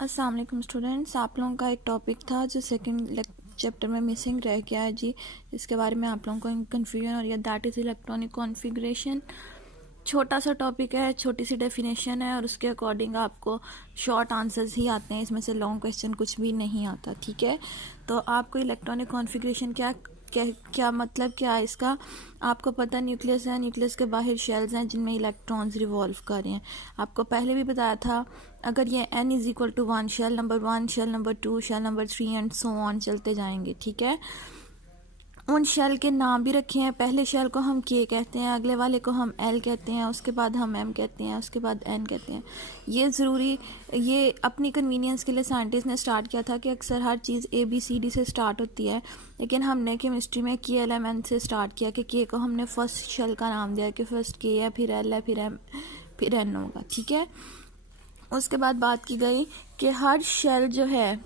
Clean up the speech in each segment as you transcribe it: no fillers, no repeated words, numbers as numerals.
अस्सलाम वालेकुम स्टूडेंट्स, आप लोगों का एक टॉपिक था जो सेकंड चैप्टर में मिसिंग रह गया है जी। इसके बारे में आप लोगों को कन्फ्यूजन और दैट इज़ इलेक्ट्रॉनिक कॉन्फ़िगरेशन। छोटा सा टॉपिक है, छोटी सी डेफिनेशन है और उसके अकॉर्डिंग आपको शॉर्ट आंसर्स ही आते हैं, इसमें से लॉन्ग क्वेश्चन कुछ भी नहीं आता। ठीक है, तो आपको इलेक्ट्रॉनिक कॉन्फ़िगरेशन क्या मतलब क्या है इसका, आपको पता न्यूक्लियस है, न्यूक्लियस के बाहर शेल्स हैं जिनमें इलेक्ट्रॉन्स रिवॉल्व कर रहे हैं। आपको पहले भी बताया था, अगर ये n is equal to 1, shell number 1, shell number 2, shell number 3 and so on चलते जाएंगे। ठीक है, उन शेल के नाम भी रखे हैं। पहले शेल को हम K कहते हैं, अगले वाले को हम L कहते हैं, उसके बाद हम M कहते हैं, उसके बाद N कहते हैं। ये अपनी कन्वीनियंस के लिए साइंटिस्ट ने स्टार्ट किया था कि अक्सर हर चीज़ ABCD से स्टार्ट होती है, लेकिन हमने केमिस्ट्री में KLMN से स्टार्ट किया कि K को हमने फर्स्ट शेल का नाम दिया कि फर्स्ट K है, फिर L है, फिर M, फिर N होगा। ठीक है, उसके बाद बात की गई कि हर शेल जो है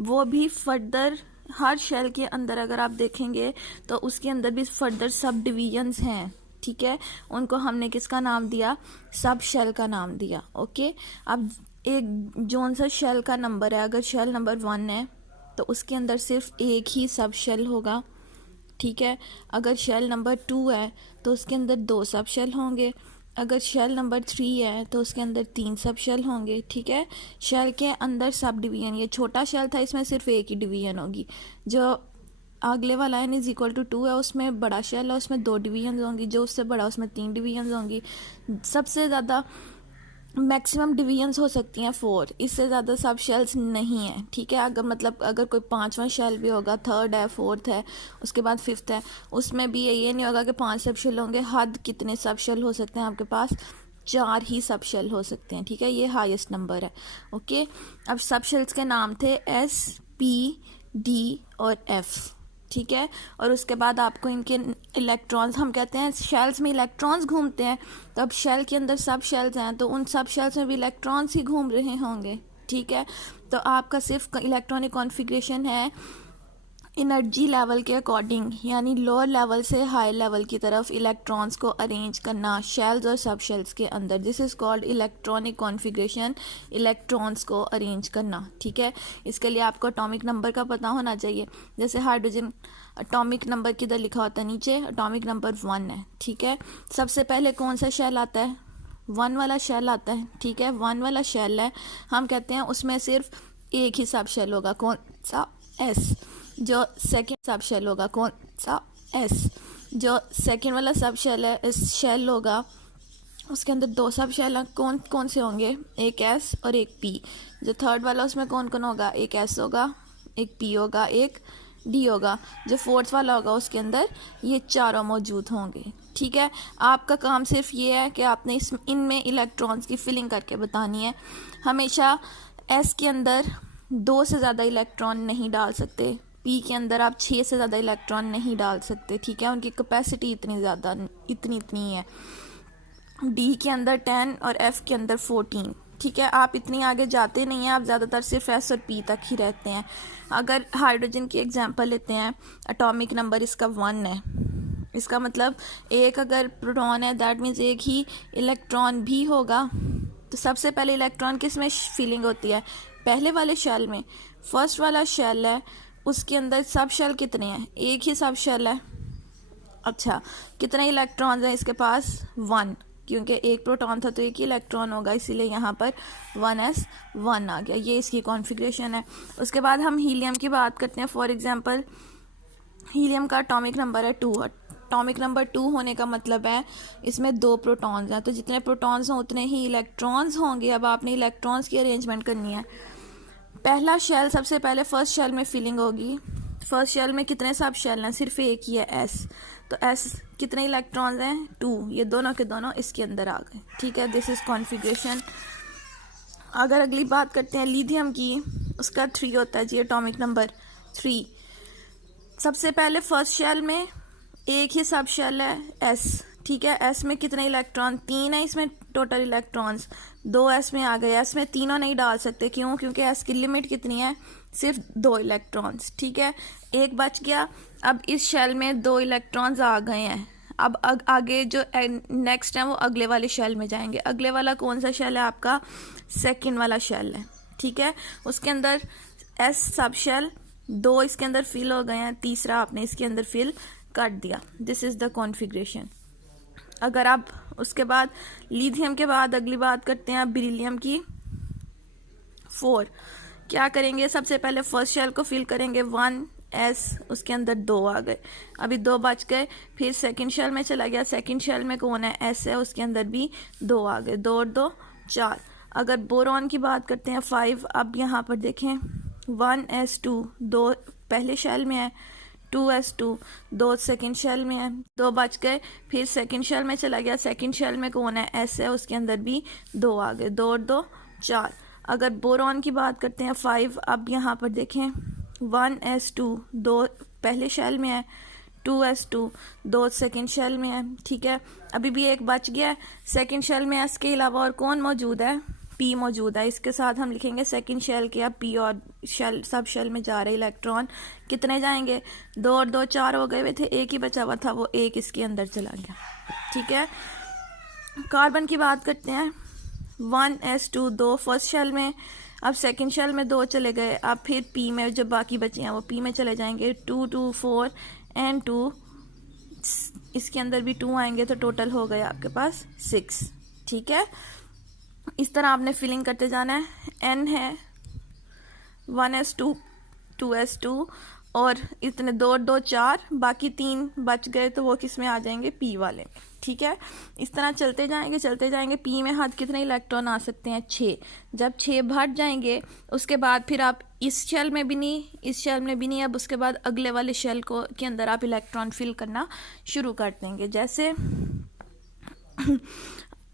वो भी फर्दर, हर शेल के अंदर अगर आप देखेंगे तो उसके अंदर भी फर्दर सब डिवीजन्स हैं। ठीक है, उनको हमने किसका नाम दिया, सब शेल का नाम दिया। ओके, अब एक जोन सा शेल का नंबर है, अगर शेल नंबर 1 है तो उसके अंदर सिर्फ एक ही सब शेल होगा। ठीक है, अगर शेल नंबर 2 है तो उसके अंदर 2 सब शेल होंगे। अगर शेल नंबर 3 है तो उसके अंदर 3 सब शेल होंगे। ठीक है, शेल के अंदर सब डिवीजन, ये छोटा शेल था इसमें सिर्फ एक ही डिवीजन होगी। जो अगले वाला n इज इक्वल टू 2 है उसमें बड़ा शेल है, उसमें 2 डिवीजन होंगी। जो उससे बड़ा उसमें 3 डिवीजन होंगी। सबसे ज़्यादा मैक्सिमम डिवीजन्स हो सकती हैं 4, इससे ज़्यादा सब शेल्स नहीं है। ठीक है, अगर कोई 5वां शेल भी होगा, 3rd है, 4th है, उसके बाद 5th है, उसमें भी ये नहीं होगा कि 5 सब शेल होंगे। हद कितने सब शेल हो सकते हैं आपके पास, 4 ही सब शेल हो सकते हैं। ठीक है, ये हाईएस्ट नंबर है। ओके, अब सब शेल्स के नाम थे S, P, D और F। ठीक है, और उसके बाद आपको इनके इलेक्ट्रॉन्स, हम कहते हैं शेल्स में इलेक्ट्रॉन्स घूमते हैं, तो अब शेल के अंदर सब शेल्स हैं तो उन सब शेल्स में भी इलेक्ट्रॉन्स ही घूम रहे होंगे। ठीक है, तो आपका सिर्फ इलेक्ट्रॉनिक कॉन्फ़िगरेशन है एनर्जी लेवल के अकॉर्डिंग, यानी लोअर लेवल से हाई लेवल की तरफ इलेक्ट्रॉन्स को अरेंज करना शेल्स और सब शेल्स के अंदर। This is called electronic configuration, electrons को अरेंज करना। ठीक है, इसके लिए आपको एटॉमिक नंबर का पता होना चाहिए। जैसे हाइड्रोजन एटॉमिक नंबर किधर लिखा होता है, नीचे एटॉमिक नंबर 1 है। ठीक है, सबसे पहले कौन सा शेल आता है, 1 वाला शेल आता है। ठीक है, 1 वाला शेल है, हम कहते हैं उसमें सिर्फ एक ही सब शेल होगा, कौन सा, S। जो सेकंड सब शेल होगा, कौन सा, S। जो सेकंड वाला सब शेल है, इस शेल होगा, उसके अंदर 2 सब शेल कौन कौन से होंगे, एक S और एक P। जो थर्ड वाला उसमें कौन कौन होगा, एक S होगा, एक P होगा, एक D होगा। जो फोर्थ वाला होगा उसके अंदर ये चारों मौजूद होंगे। ठीक है, आपका काम सिर्फ ये है कि आपने इनमें इलेक्ट्रॉन्स की फिलिंग करके बतानी है। हमेशा S के अंदर 2 से ज़्यादा इलेक्ट्रॉन नहीं डाल सकते, P के अंदर आप 6 से ज़्यादा इलेक्ट्रॉन नहीं डाल सकते। ठीक है, उनकी कैपेसिटी इतनी है। D के अंदर 10 और F के अंदर 14। ठीक है, आप इतनी आगे जाते नहीं हैं, आप ज़्यादातर सिर्फ S और P तक ही रहते हैं। अगर हाइड्रोजन की एग्जांपल लेते हैं, एटॉमिक नंबर इसका 1 है, इसका मतलब एक अगर प्रोटॉन है दैट मीन्स एक ही इलेक्ट्रॉन भी होगा। तो सबसे पहले इलेक्ट्रॉन किस में फीलिंग होती है, पहले वाले शेल में। फर्स्ट वाला शेल है उसके अंदर सब शेल कितने हैं, एक ही सब शेल है। अच्छा, कितने इलेक्ट्रॉन्स हैं इसके पास, 1, क्योंकि एक प्रोटॉन था तो एक ही इलेक्ट्रॉन होगा, इसीलिए यहाँ पर 1s1 आ गया। ये इसकी कॉन्फ़िगरेशन है। उसके बाद हम हीलियम की बात करते हैं। फॉर एग्जांपल हीलियम का एटॉमिक नंबर है 2। एटॉमिक नंबर 2 होने का मतलब है इसमें 2 प्रोटॉन्स हैं, तो जितने प्रोटॉन्स हों उतने ही इलेक्ट्रॉन्स होंगे। अब आपने इलेक्ट्रॉन्स की अरेंजमेंट करनी है। पहला शेल, सबसे पहले फर्स्ट शेल में फिलिंग होगी। फर्स्ट शेल में कितने सब शेल हैं, सिर्फ एक ही है, S। तो S कितने इलेक्ट्रॉन्स हैं, 2। ये दोनों के दोनों इसके अंदर आ गए। ठीक है, दिस इज़ कॉन्फ़िगरेशन। अगर अगली बात करते हैं लिथियम की, उसका 3 होता है जी, एटॉमिक नंबर 3। सबसे पहले फर्स्ट शेल में एक ही सब शेल है, S। ठीक है, S में कितने इलेक्ट्रॉन, 3 है इसमें टोटल इलेक्ट्रॉन्स, 2 S में आ गए। S में तीनों नहीं डाल सकते, क्यों, क्योंकि S की लिमिट कितनी है, सिर्फ 2 इलेक्ट्रॉन्स। ठीक है, एक बच गया। अब इस शेल में 2 इलेक्ट्रॉन्स आ गए हैं। अब आगे जो नेक्स्ट है वो अगले वाले शेल में जाएंगे। अगले वाला कौन सा शेल है आपका, सेकंड वाला शेल है। ठीक है। उसके अंदर एस सब शेल 2 इसके अंदर फिल हो गए हैं, तीसरा आपने इसके अंदर फिल कर दिया। This is the configuration. अगर आप उसके बाद लिथियम के बाद अगली बात करते हैं आप बेरिलियम की 4। क्या करेंगे, सबसे पहले फर्स्ट शेल को फिल करेंगे 1s, उसके अंदर 2 आ गए, अभी 2 बच गए। फिर सेकंड शेल में चला गया, सेकंड शेल में कौन है, s है, उसके अंदर भी 2 आ गए, 2 और 2 4। अगर बोरॉन की बात करते हैं 5, अब यहाँ पर देखें 1s2 2 पहले शेल में है, 2s2 2 सेकंड शेल में है, 2 बच गए। फिर सेकंड शेल में चला गया, सेकंड शेल में कौन है, s है, उसके अंदर भी 2 आ गए, 2 और 2 4। अगर बोरॉन की बात करते हैं 5, अब यहाँ पर देखें 1s2 2 पहले शेल में है, 2s2 2 सेकंड शेल में है, ठीक है। अभी भी एक बच गया है, सेकंड शेल में s के अलावा और कौन मौजूद है, p मौजूद है। इसके साथ हम लिखेंगे सेकंड शेल के अब p और शेल सब शेल में जा रहे इलेक्ट्रॉन कितने जाएंगे, 2 और 2 4 हो गए हुए थे, एक ही बचा हुआ था, वो एक इसके अंदर चला गया, ठीक है। कार्बन की बात करते हैं 1s2 2 फर्स्ट शेल में, अब सेकंड शेल में 2 चले गए, अब फिर p में जो बाकी बचे हैं वो p में चले जाएंगे, 2 2 4 एंड 2 इसके अंदर भी 2 आएंगे, तो टोटल हो गया आपके पास 6, ठीक है। इस तरह आपने फिलिंग करते जाना है। n है 1s2 2s2 और इतने 2 2 4, बाकी 3 बच गए, तो वो किस में आ जाएंगे, p वाले में, ठीक है। इस तरह चलते जाएंगे। p में हाथ कितने इलेक्ट्रॉन आ सकते हैं, 6। जब 6 भर जाएंगे उसके बाद फिर आप इस शेल में भी नहीं, इस शेल में भी नहीं, अब उसके बाद अगले वाले शेल को के अंदर आप इलेक्ट्रॉन फिल करना शुरू कर देंगे। जैसे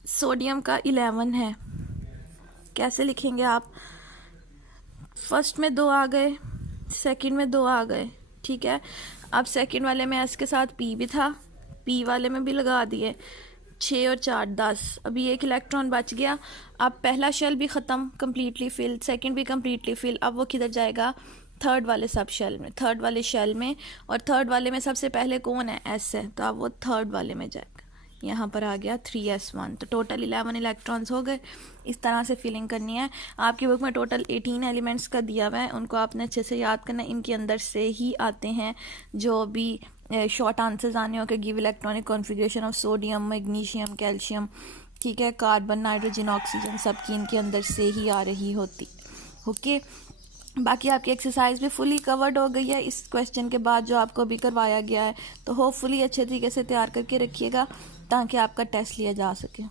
सोडियम का 11 है, कैसे लिखेंगे आप, फर्स्ट में 2 आ गए, सेकंड में 2 आ गए, ठीक है। अब सेकंड वाले में s के साथ p भी था, p वाले में भी लगा दिए, 6 और 4 10, अभी एक इलेक्ट्रॉन बच गया। अब पहला शेल भी ख़त्म, कम्प्लीटली फिल, सेकंड भी कम्प्लीटली फिल, अब वो किधर जाएगा, थर्ड वाले सब शेल में, थर्ड वाले शेल में, और थर्ड वाले में सबसे पहले कौन है, s है, तो अब वो थर्ड वाले में जाएगा, यहाँ पर आ गया 3s1, तो टोटल 11 इलेक्ट्रॉन्स हो गए। इस तरह से फिलिंग करनी है। आपकी बुक में टोटल 18 एलिमेंट्स का दिया हुआ है, उनको आपने अच्छे से याद करना है। इनके अंदर से ही आते हैं जो भी शॉर्ट आंसर्स आने हो के give electronic configuration of sodium, magnesium, calcium, ठीक है, कार्बन, नाइट्रोजन, ऑक्सीजन, सबकी इनके अंदर से ही आ रही होती, ओके। बाकी आपकी एक्सरसाइज भी फुली कवर्ड हो गई है इस क्वेश्चन के बाद जो आपको अभी करवाया गया है, तो होपफुली अच्छे तरीके से तैयार करके रखिएगा ताकि आपका टेस्ट लिया जा सके।